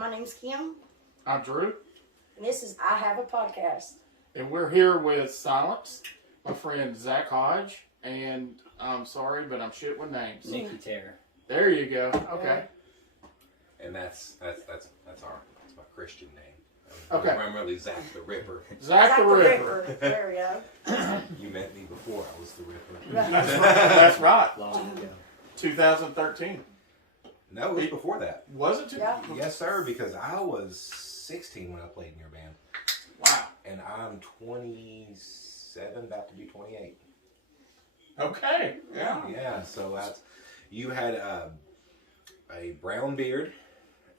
My name's Kim. I'm Drew. And this is I Have a Podcast. And we're here with Sylyns, my friend Zach Hodge, and I'm sorry, but I'm shit with names. Nikki Terror. There you go. Okay. And that's my Christian name. Okay. I'm really Zach the Ripper. Zach the Ripper. There we go. You met me before I was the Ripper. That's right. Long ago. 2013. No, it was before that. Was it? Yeah. Yes, sir, because I was 16 when I played in your band. Wow. And I'm 27, about to be 28. Okay. Yeah. Yeah, so you had a brown beard,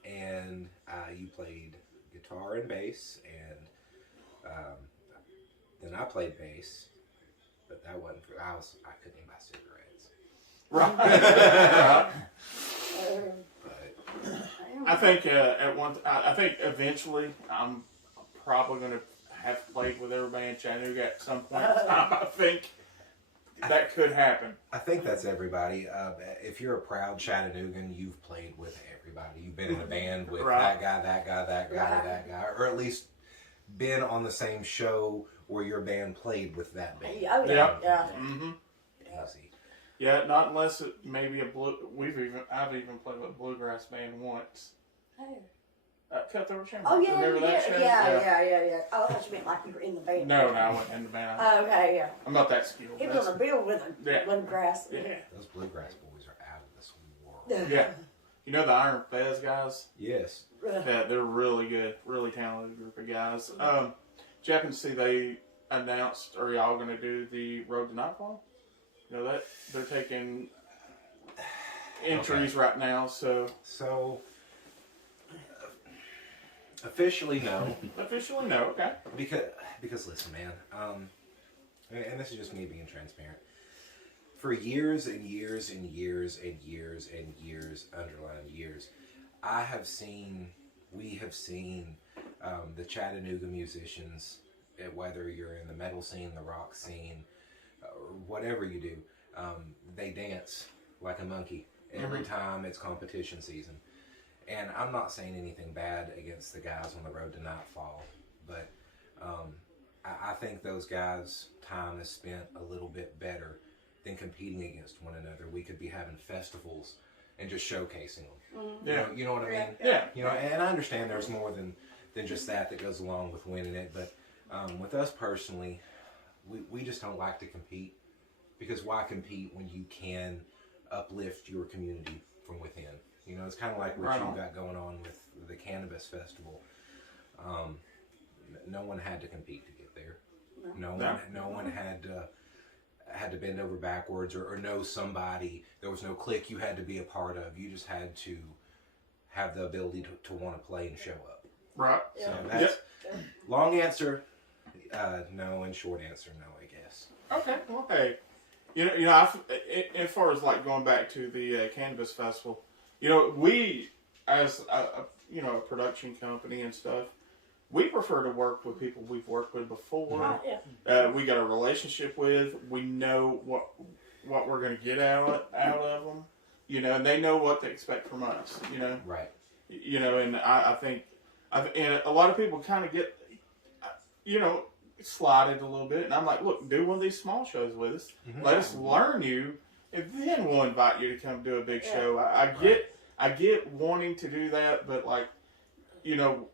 and you played guitar and bass, and then I played bass, but that wasn't for, I couldn't even buy cigarettes. Right. But I think I think eventually I'm probably going to have played with everybody in Chattanooga at some point in time. I think that could happen. I think that's everybody. If you're a proud Chattanoogan, you've played with everybody. You've been in a band with Right. that guy, or at least been on the same show where your band played with that band. Oh, yeah. Yeah. Mm-hmm. Easy. Yeah, not unless it maybe I've even played with a bluegrass band once. Oh. Cutthroat Chamber. Oh, yeah, Remember that show? yeah. Oh, I thought you meant like you were in the band. No, I wasn't in the band. Oh, okay, yeah. I'm not that skilled. He was on a bill with a Yeah. bluegrass. Yeah. Those bluegrass boys are out of this world. Yeah. You know the Iron Fez guys? Yes. Yeah, they're really good, really talented group of guys. Did you happen to see they announced, are y'all going to do the Road to Nightfall? You know that? They're taking entries right now, so... Officially, no. Officially, no, okay. Because listen, man, and this is just me being transparent. For years and years and years and years and years, underlined years, we have seen the Chattanooga musicians, whether you're in the metal scene, the rock scene, or whatever you do, they dance like a monkey every time it's competition season. And I'm not saying anything bad against the guys on the Road to Nightfall, but I think those guys' time is spent a little bit better than competing against one another. We could be having festivals and just showcasing them. Yeah. You know what I mean? Yeah. You know, and I understand there's more than just that goes along with winning it, but with us personally, we just don't like to compete, because why compete when you can uplift your community from within? You know, it's kind of like what you got going on with the Cannabis Festival. No one had to compete to get there. No one had to bend over backwards or know somebody. There was no clique you had to be a part of. You just had to have the ability to want to play and show up. Right. So that's long answer, no, and short answer, no, I guess. Okay, well, hey. You know, as far as like going back to the Cannabis Festival, you know, we, as a production company and stuff, we prefer to work with people we've worked with before. We got a relationship with. We know what we're going to get out of them. You know, and they know what to expect from us. You know, Right. You know, and I think and a lot of people kind of get, slided a little bit. And I'm like, look, do one of these small shows with us. Let us learn you, and then we'll invite you to come do a big show. I get wanting to do that, but like, you know,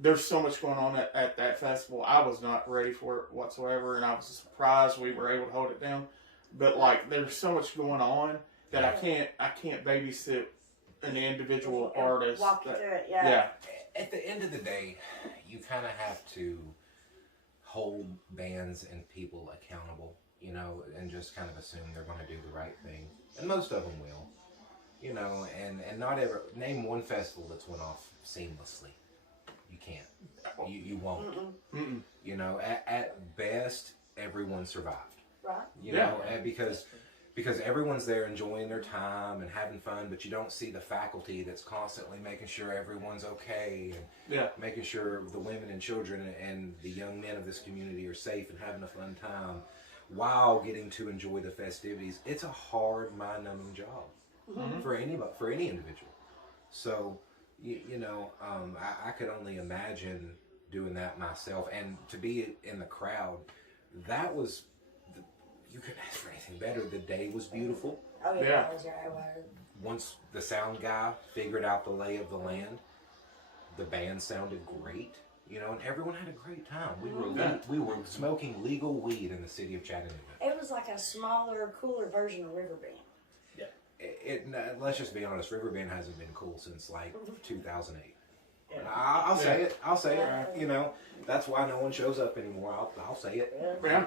there's so much going on at that festival. I was not ready for it whatsoever, and I was surprised we were able to hold it down. But like, there's so much going on that I can't babysit an individual artist. Walk you through it, Yeah. At the end of the day, you kind of have to hold bands and people accountable, you know, and just kind of assume they're going to do the right thing. And most of them will, you know, and not ever, name one festival that's went off seamlessly. You can't. You won't. Mm-mm. You know, at best, everyone survived. Right. You know, because everyone's there enjoying their time and having fun, but you don't see the faculty that's constantly making sure everyone's okay and making sure the women and children and the young men of this community are safe and having a fun time while getting to enjoy the festivities. It's a hard, mind-numbing job for any individual. So I could only imagine doing that myself, and to be in the crowd, that was, you couldn't ask for anything better. The day was beautiful. Oh yeah, Yeah. it was, yeah, it was. Once the sound guy figured out the lay of the land, the band sounded great, and everyone had a great time. We were smoking legal weed in the city of Chattanooga. It was like a smaller, cooler version of Riverbend. Let's just be honest, Riverbend hasn't been cool since like 2008. I'll say it. I'll say it. That's why no one shows up anymore. I'll say it. Yeah.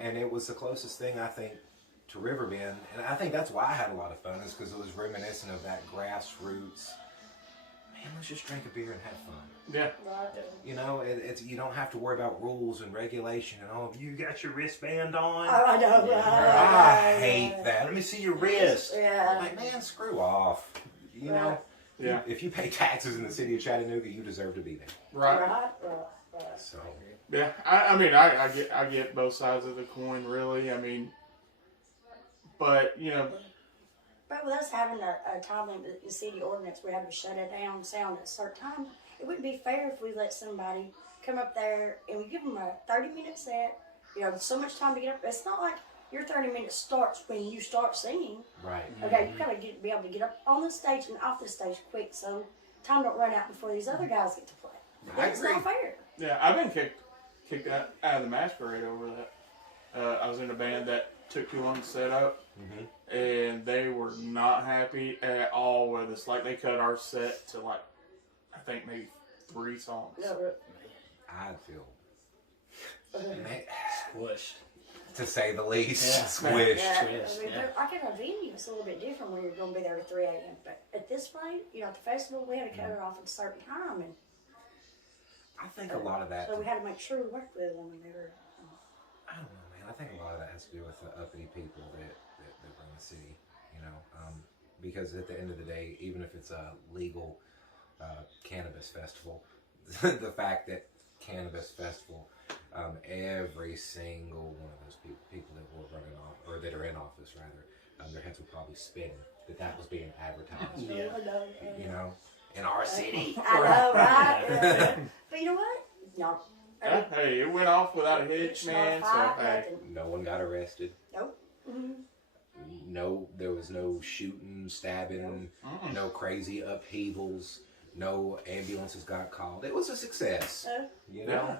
And it was the closest thing I think to Riverbend, and I think that's why I had a lot of fun, is because it was reminiscent of that grassroots. Man, let's just drink a beer and have fun. Yeah. It's you don't have to worry about rules and regulation and you got your wristband on. Oh, I know. I hate that. Let me see your wrist. Yeah. I'm like, man, screw off. Right. Yeah. If you pay taxes in the city of Chattanooga, you deserve to be there. Right. So Yeah. I get both sides of the coin, really. I mean, but But with us having a time limit in the city ordinance, we have to shut it down, sound at a certain time. It wouldn't be fair if we let somebody come up there and we give them a 30-minute set. So much time to get up. It's not like your 30 minutes starts when you start singing. right. Okay, you gotta be able to get up on the stage and off the stage quick, so time don't run out before these other guys get to play. I It's agree. not fair. yeah, I've been kicked out of the masquerade over that. I was in a band that took too long to set up. And they were not happy at all with us. Like, they cut our set to, like, I think maybe 3 songs. I'd feel Squished. to say the least, Yeah. squished. I get a venue. It's a little bit different when you're going to be there at 3 a.m. But at this rate, at the festival, we had to cut it off at a certain time, and I think a lot of that. so we had to make sure we worked with them. And they were. I don't know, man. I think a lot of that has to do with the uppity people that run the city, because at the end of the day, even if it's a legal cannabis festival, the fact that cannabis festival, every single one of those people that were running off, or that are in office rather, their heads were probably spinning that was being advertised. Yeah. In our city. I know, right? Yeah. But you know what? No. Yeah, hey, it went off without a hitch, man. So, hey. No one got arrested. Nope. Mm-hmm. No, there was no shooting, stabbing, no crazy upheavals, no ambulances got called. It was a success. Yeah,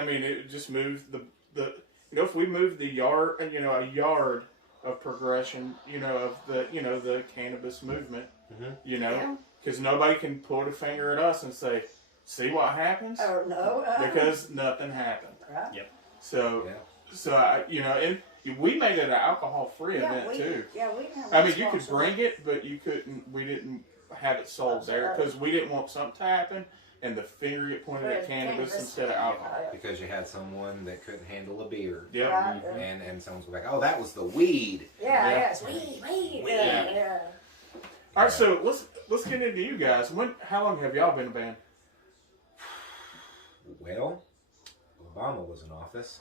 I mean, it just moved the if we moved the yard, a yard of progression, of the cannabis movement, because nobody can point a finger at us and say, see what happens? Oh, no. Because nothing happened. Right? Yep. So, Yeah. and we made it an alcohol-free event too. Yeah, we didn't have I mean, you could sponsor. bring it, but you couldn't. We didn't have it sold there because we didn't want something to happen and the finger get pointed at cannabis instead of alcohol. Because you had someone that couldn't handle a beer. Yep. Right. And someone's like, oh, that was the weed. Yeah, it's weed. Yeah. All right, so let's get into you guys. How long have y'all been a band? Well, Obama was in office.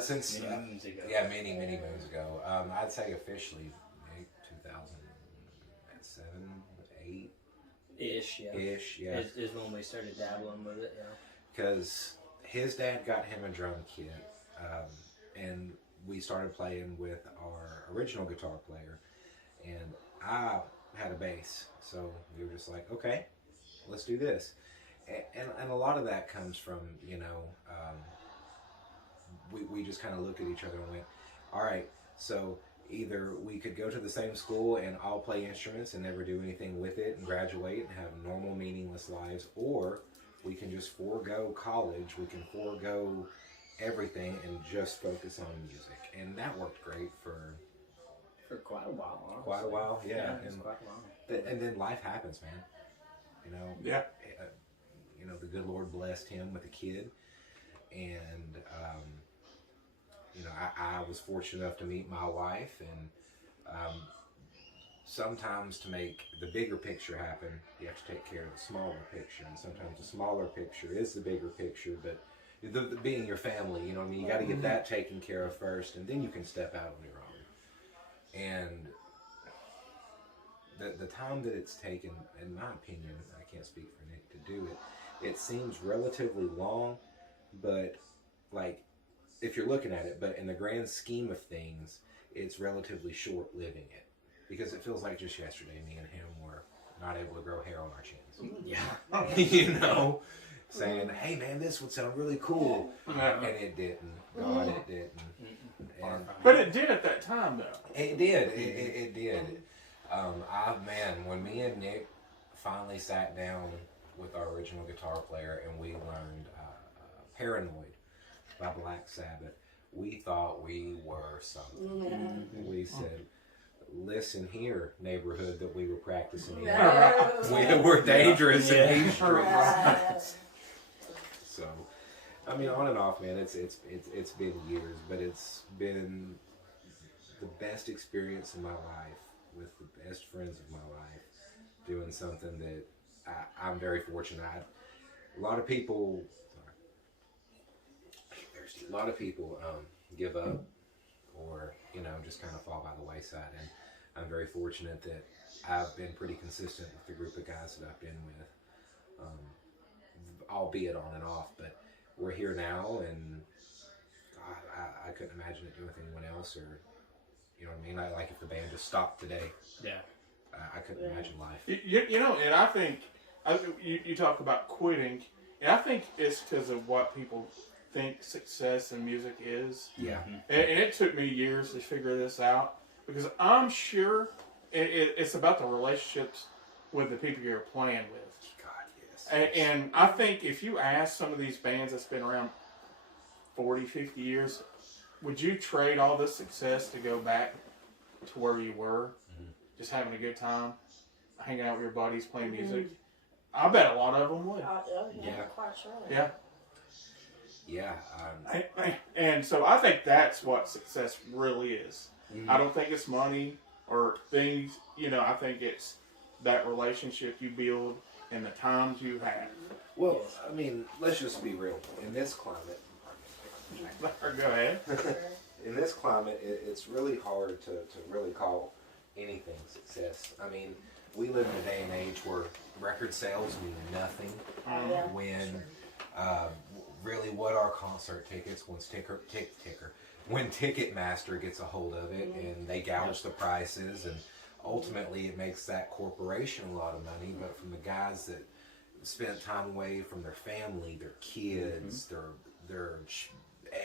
Since many moons ago. I'd say officially, maybe 2007, 8 Ish, yeah. ish, yeah. Is when we started dabbling with it, yeah. Because his dad got him a drum kit, and we started playing with our original guitar player, and I had a bass, so we were just like, okay, let's do this. And a lot of that comes from, we just kind of looked at each other and went, all right, so either we could go to the same school and all play instruments and never do anything with it and graduate and have normal, meaningless lives, or we can just forego college, we can forego everything and just focus on music. And that worked great for quite a while, honestly. quite a while, yeah. It was And, quite a while. and then life happens, man. Yeah. The good Lord blessed him with a kid, and I was fortunate enough to meet my wife, and sometimes to make the bigger picture happen, you have to take care of the smaller picture, and sometimes the smaller picture is the bigger picture, but the being your family, you got to get that taken care of first, and then you can step out on your own. And the time that it's taken, in my opinion, I can't speak for Nick, to do it, it seems relatively long, but like, if you're looking at it, but in the grand scheme of things, it's relatively short living it. Because it feels like just yesterday, me and him were not able to grow hair on our chins. Yeah. You know? Saying, hey man, this would sound really cool. Yeah. And it didn't. God, it didn't. And But it did at that time, though. it did. It did. When me and Nick finally sat down with our original guitar player and we learned Paranoid by Black Sabbath, we thought we were something. We said, listen here, neighborhood that we were practicing in. We're dangerous in these streets. So, I mean, on and off, man. It's been years, but it's been the best experience in my life with the best friends of my life, doing something that I'm very fortunate. A lot of people give up, or just kind of fall by the wayside, and I'm very fortunate that I've been pretty consistent with the group of guys that I've been with, albeit on and off, but we're here now, and God, I couldn't imagine it doing with anyone else, or, you know what I mean? Like if the band just stopped today, Yeah. I couldn't imagine life. And I think, you talk about quitting, and I think it's because of what people think success in music is. Yeah. And it took me years to figure this out, because I'm sure it's about the relationships with the people you're playing with. God, yes. And I think if you ask some of these bands that's been around 40, 50 years, would you trade all this success to go back to where you were, just having a good time, hanging out with your buddies, playing music? I bet a lot of them would. Yeah. Quite sure. Yeah. Yeah. And so I think that's what success really is. I don't think it's money or things, I think it's that relationship you build and the times you have. Well, I mean, let's just be real. In this climate, Go ahead. in this climate, it's really hard to really call anything success. I mean, we live in a day and age where record sales mean nothing. When really what are concert tickets when Ticketmaster gets a hold of it and they gouge the prices, and ultimately it makes that corporation a lot of money, but from the guys that spent time away from their family, their kids, their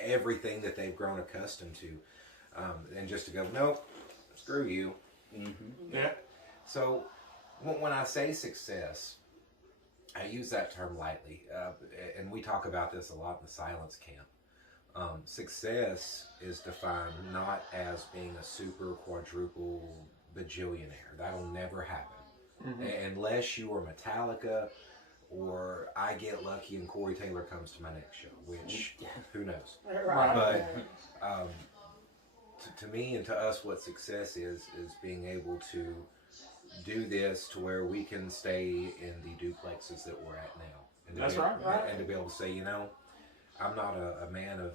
everything that they've grown accustomed to, and just to go, nope, screw you. Yeah. So when I say success, I use that term lightly, and we talk about this a lot in the Silence camp. Success is defined not as being a super quadruple bajillionaire. That'll never happen. Unless you are Metallica, or I get lucky and Corey Taylor comes to my next show, which, who knows? Right. But to me and to us, what success is being able to do this to where we can stay in the duplexes that we're at now. And That's be, right. And to be able to say, I'm not a man of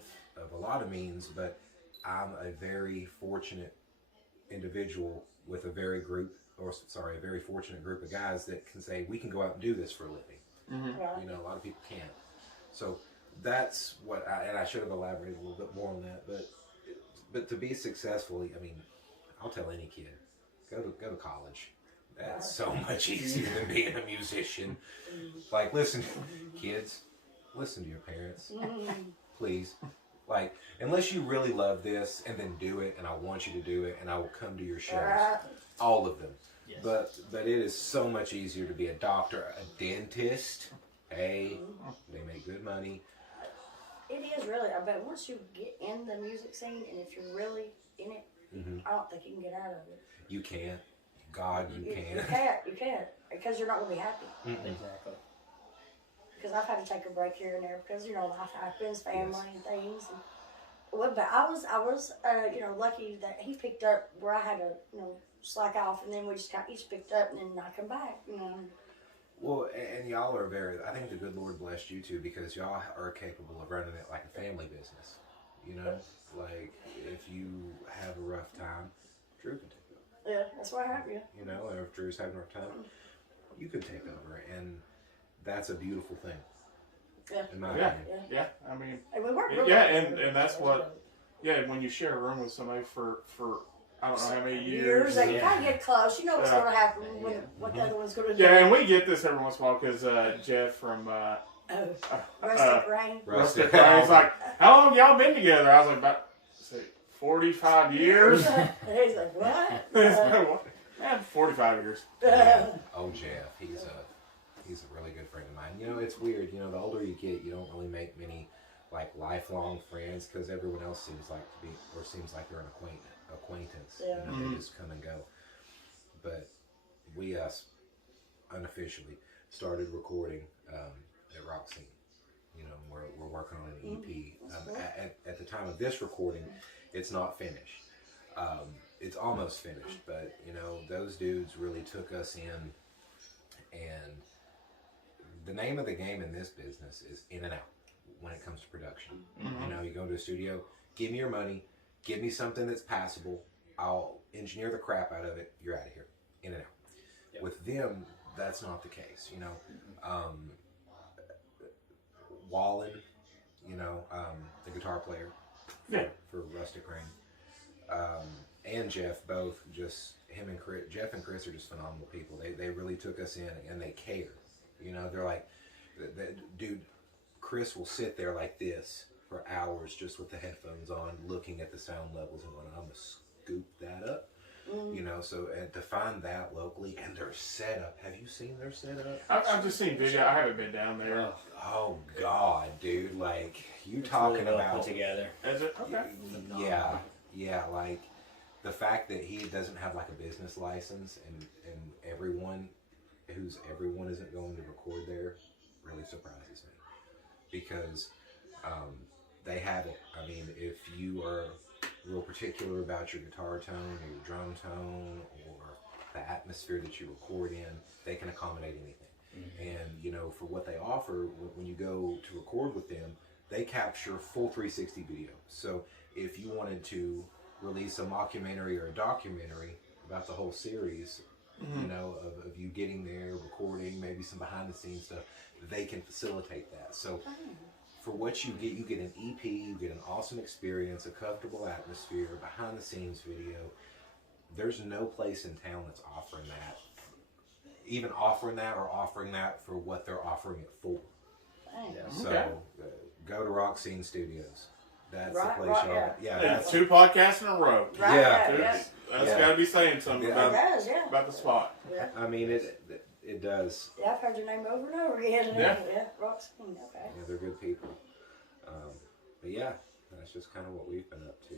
a lot of means, but I'm a very fortunate individual with a very fortunate group of guys that can say, we can go out and do this for a living. A lot of people can't. So that's what I should have elaborated a little bit more on that, but to be successful, I mean, I'll tell any kid, go to college. That's so much easier than being a musician. Like, listen, kids, listen to your parents, please. Like, unless you really love this, and then do it, and I want you to do it, and I will come to your shows, all of them. Yes. But it is so much easier to be a doctor, a dentist. Hey, they make good money. It is really. I bet once you get in the music scene, and if you're really in it, I don't think you can get out of it. You can't. God, you can't. You can't, because you're not going to be happy. Exactly. Because I've had to take a break here and there because life happens, family and things. But I was lucky that he picked up where I had to slack off, and then we just each picked up, and then I come back. Well, and y'all are I think the good Lord blessed you too, because y'all are capable of running it like a family business. Like if you have a rough time, Drew can take Yeah, that's why I have you. You know, and if Drew's having a hard time, you can take over, and that's a beautiful thing. Yeah. In my Yeah, opinion. yeah. I mean, And we work really yeah, well and together. that's what. Yeah, when you share a room with somebody for I don't know how many years. They Yeah. kind of get close. You know what's Yeah. going to happen when Yeah. what the other one's going to do. Yeah, and we get this every once in a while because Jeff from Rustic Rain. Rustic Rain's like, how long have y'all been together? I was like, about 45 years. And he's like, what? Yeah, 45 years. Oh, Jeff, he's a really good friend of mine. You know, it's weird. You know, the older you get, you don't really make many like lifelong friends because everyone else seems like they're an acquaintance. Yeah. You know, they just come and go. But we unofficially started recording at Rock Scene. You know, we're working on an EP. At the time of this recording, it's not finished. It's almost finished, but you know, those dudes really took us in, and the name of the game in this business is in and out when it comes to production. Mm-hmm. You know, you go to a studio, give me your money, give me something that's passable, I'll engineer the crap out of it, you're out of here, in and out. Yep. With them, that's not the case, you know. Wallen, you know, the guitar player for Rustic Rain, and Jeff, both just him and Chris. Jeff and Chris are just phenomenal people. They really took us in, and they care. You know, they're like, dude, Chris will sit there like this for hours just with the headphones on, looking at the sound levels and going, I'm gonna scoop that up. You know, so and to find that locally and their setup. Have you seen their setup? I've just seen video. I haven't been down there. Oh God, dude! Like you It's talking really well about? put together. Is it? Okay. Yeah. Like the fact that he doesn't have like a business license, and everyone isn't going to record there, really surprises me because they have it. I mean, if you are real particular about your guitar tone or your drum tone or the atmosphere that you record in, they can accommodate anything. And you know, for what they offer, when you go to record with them, they capture full 360 video. So if you wanted to release a mockumentary or a documentary about the whole series, you know, of you getting there, recording, maybe some behind the scenes stuff, they can facilitate that. So for what you get an EP, you get an awesome experience, a comfortable atmosphere, behind the scenes video. There's no place in town that's offering that. Even offering that or offering that for what they're offering it for. So go to Rock Scene Studios. That's the place y'all. Yeah, That's 2 podcasts in a row. Right, Yeah. yeah. That's got to be saying something Yeah. It about, does, yeah. about the spot. Yeah. I mean, it does. Yeah, I've heard your name over and over again. Yeah. Rock Scene, okay. Yeah, they're good people. But yeah, that's just kind of what we've been up to.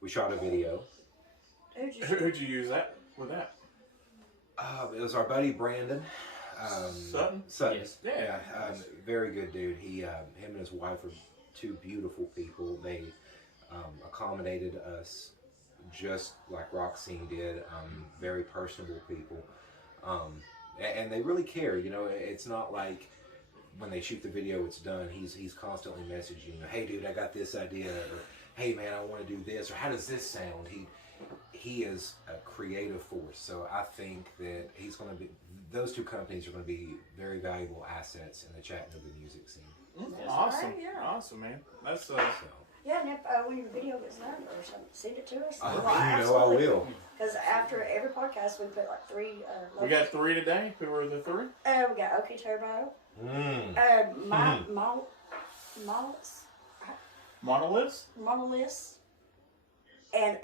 We shot a video. Who'd you use that with that? It was our buddy Brandon. Sutton? Sutton. Yes. Yeah. Very good dude. Him and his wife are 2 beautiful people. They accommodated us just like Rock Scene did. Very personable people. And they really care. You know, it's not like when they shoot the video, it's done. He's constantly messaging, hey dude, I got this idea, or hey man, I want to do this, or how does this sound? He is a creative force. So I think that those 2 companies are going to be very valuable assets in the Chattanooga music scene. Awesome. Right, yeah. Awesome, man. That's So, Yeah, and if, when your video gets done or something, send it to us. you know I will. Because after every podcast, we put like 3. we got 3 today. Who were the 3? We got OkiTurbo. Monoliths? Monoliths. And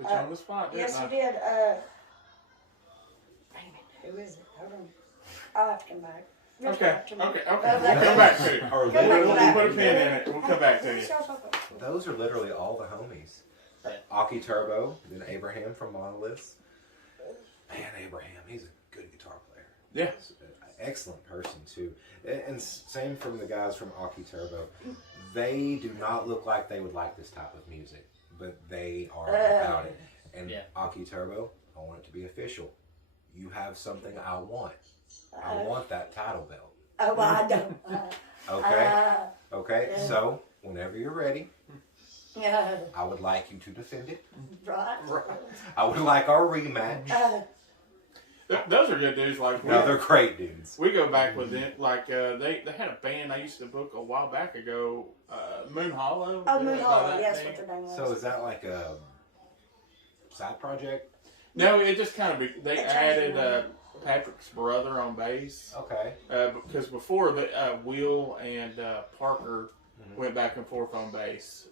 Put you on the spot, didn't yes, I? you did. Wait a minute, who is it? Hold on. I'll have to come back. Okay. Come back. We'll come back to you. Or Come back. We'll put a pin in it. We'll come back to you. those are literally all the homies. OkiTurbo, then Abraham from Monoliths. Man, Abraham, he's a good guitar player. Yeah. He's an excellent person too. And same from the guys from OkiTurbo. They do not look like they would like this type of music, but they are about it. And OkiTurbo, I want it to be official. You have something I want. I want that title belt. Oh, well, I don't. Okay? Okay, so whenever you're ready, Yeah. I would like you to defend it. Right. I would like our rematch. Those are good dudes. Like No, they're great dudes. we go back with it. Like they had a band I used to book a while back ago, Moon Hollow. Oh, Moon By Hollow. that Yes, name. what their name was. So is that like a side project? No, it just kind of they They changed added the name. Patrick's brother on bass. Okay. Because before Will and Parker went back and forth on bass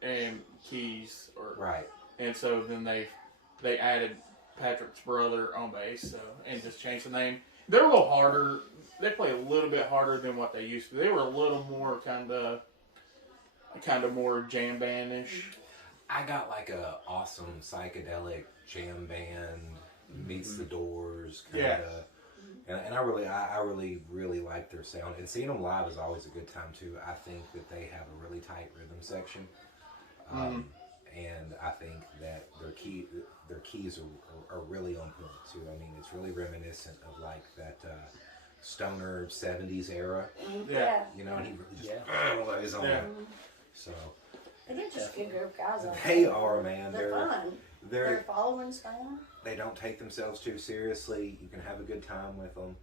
and keys, Right. and so then they added Patrick's brother on bass, and just changed the name. They're a little harder. They play a little bit harder than what they used to. They were a little more kind of more jam bandish. I got like a awesome psychedelic jam band meets the Doors kind of, and I really like their sound. And seeing them live is always a good time too. I think that they have a really tight rhythm section, and I think that their keys are really on point too. I mean, it's really reminiscent of like that stoner '70s era. Yeah. You know, and he really just is on Yeah. it. So And they're just a good group of guys. they are, man. They're fun. Their They're following's fun. they don't take themselves too seriously. You can have a good time with them,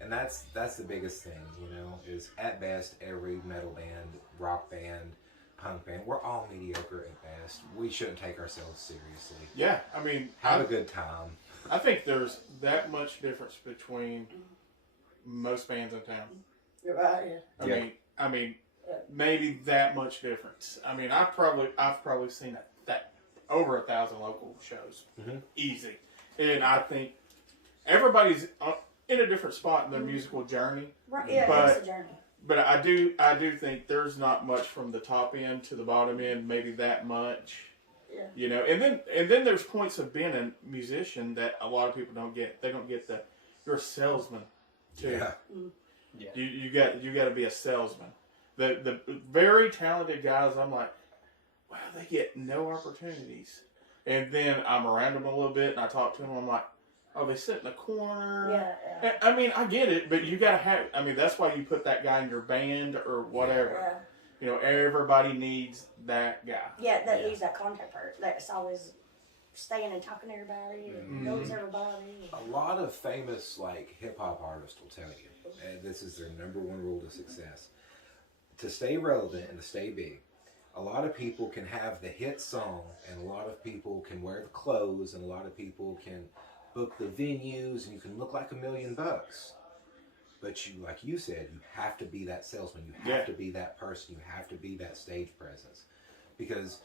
and that's the biggest thing, you know. Is at best every metal band, rock band, punk band, we're all mediocre at best. We shouldn't take ourselves seriously. Yeah, I mean, Have a good time. I think there's that much difference between most bands in town. You're right. Yeah. I mean, maybe that much difference. I mean, I've probably seen that over 1,000 local shows, easy. And I think everybody's in a different spot in their musical journey. Right. Yeah. But- It's a journey. But I do think there's not much from the top end to the bottom end, maybe that much. Yeah. You know, and then there's points of being a musician that a lot of people don't get. They don't get you're a salesman too. Yeah. Yeah. You got to be a salesman. The very talented guys, I'm like, wow, they get no opportunities. And then I'm around them a little bit and I talk to them. I'm like, oh, they sit in the corner. Yeah. I mean, I get it, but you got to have. I mean, that's why you put that guy in your band or whatever. Yeah. You know, everybody needs that guy. Yeah. That needs that contact part. That's always staying and talking to everybody and knows everybody. A lot of famous like hip hop artists will tell you, and this is their number one rule to success: to stay relevant and to stay big. A lot of people can have the hit song, and a lot of people can wear the clothes, and a lot of people can book the venues, and you can look like $1 million. But you, like you said, you have to be that salesman. You have to be that person. You have to be that stage presence, because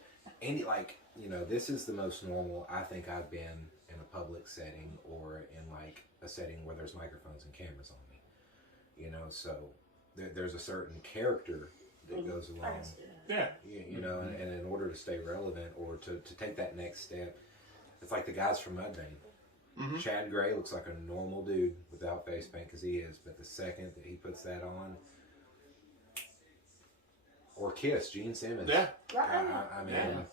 this is the most normal I think I've been in a public setting or in like a setting where there's microphones and cameras on me. You know, so there's a certain character that goes along. Yeah. You know, and in order to stay relevant or to take that next step, it's like the guys from Mudvayne. Chad Gray looks like a normal dude without face paint, because he is, but the second that he puts that on, or Kiss, Gene Simmons. Yeah. I mean,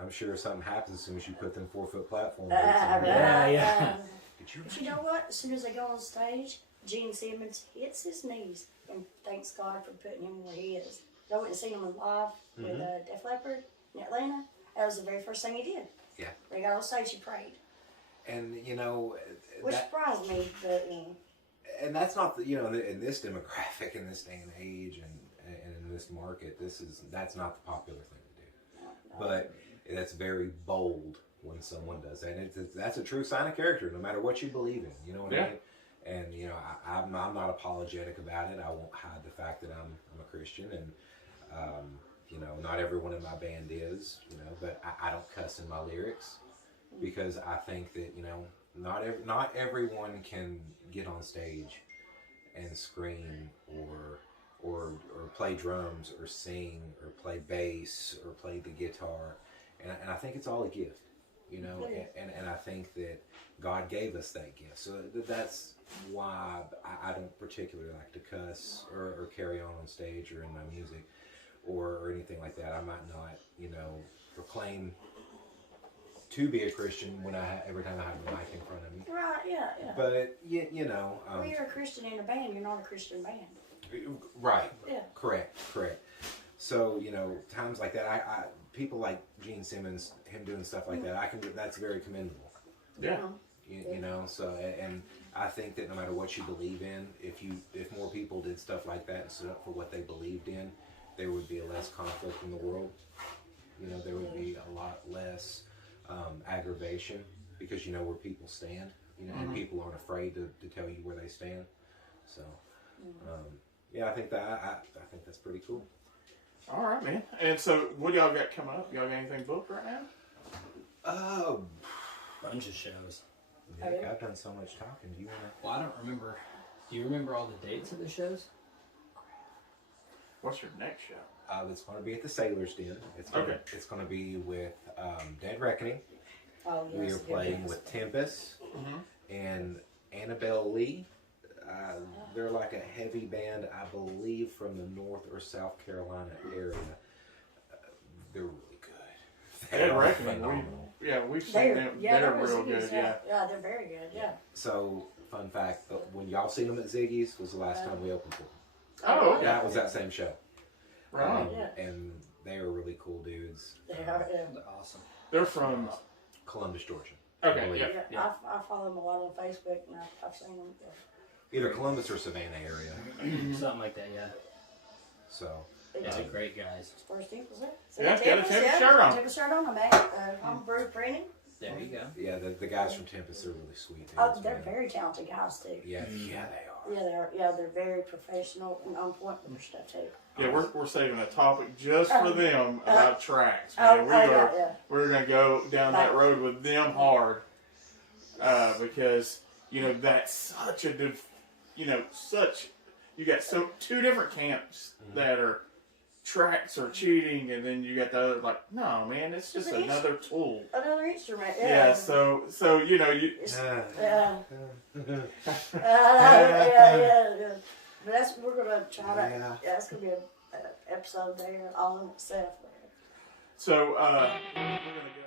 I'm sure something happens as soon as you put them 4-foot platforms. Yeah. But you know what? As soon as they go on stage, Gene Simmons hits his knees and thanks God for putting him where he is. I went and seen him live with Def Leppard in Atlanta. That was the very first thing he did. Yeah. When he got on stage, he prayed. And you know, Which surprised me, but and that's not in this demographic, in this day and age, and in this market, that's not the popular thing to do. But that's very bold when someone does that, and that's a true sign of character, no matter what you believe in. You know what I mean? And you know, I'm not apologetic about it. I won't hide the fact that I'm a Christian, and you know, not everyone in my band is. You know, but I don't cuss in my lyrics, because I think that, you know, not everyone can get on stage and scream or play drums or sing or play bass or play the guitar, and I think it's all a gift, you know, and I think that God gave us that gift, so that's why I don't particularly like to cuss or carry on stage or in my music or anything like that. I might not, you know, proclaim to be a Christian every time I have the mic in front of me. right, yeah. But you know, Well, you're a Christian in a band. You're not a Christian band. right? Yeah. Correct. So times like that, I people like Gene Simmons, him doing stuff like that, that's very commendable. Yeah. So and I think that no matter what you believe in, if more people did stuff like that and stood up for what they believed in, there would be less conflict in the world. There would be a lot less aggravation because where people stand. And people aren't afraid to tell you where they stand. So, I think that's pretty cool. All right, man. And so, what do y'all got coming up? Y'all got anything booked right now? Bunch of shows. Nick, I've done so much talking. Do you want to? Well, I don't remember. Do you remember all the dates of the shows? What's your next show? It's going to be at the Sailor's Den. It's going to be with Dead Reckoning. Oh, yes. We are playing with Tempest and Annabelle Lee. They're like a heavy band, I believe, from the North or South Carolina area. They're really good. Dead Reckoning. We've seen them. They're real good. Yeah, they're very good. Yeah. So, fun fact: when y'all seen them at Ziggy's was the last time we opened for them. Oh, okay. That was that same show. Right. And they are really cool dudes. They are. Yeah. They're awesome. They're from Columbus, Georgia. Okay. Yeah. I follow them a lot on Facebook, and I've seen them. Either Columbus or Savannah area. Something like that, yeah. So. Yeah, they're great guys. First Tempest, Yeah, got a Tempest shirt on. Tempest shirt on. I'm at Homebrew Printing. There you go. Yeah, the guys from Tempest are really sweet dudes. Oh, they're man. very talented guys too. Yeah, they are. Yeah, they're very professional and on point with their stuff too. Yeah, we're saving a topic just for them about tracks. Oh, Man, yeah. we're gonna go down that road with them hard because that's such a you got two different camps that are tracks are cheating, and then you got the other no man, it's just another tool. Another instrument. Yeah. Yeah. So you. Yeah. But we're gonna try to. Yeah, that's gonna be an episode there all in itself. So we're gonna go.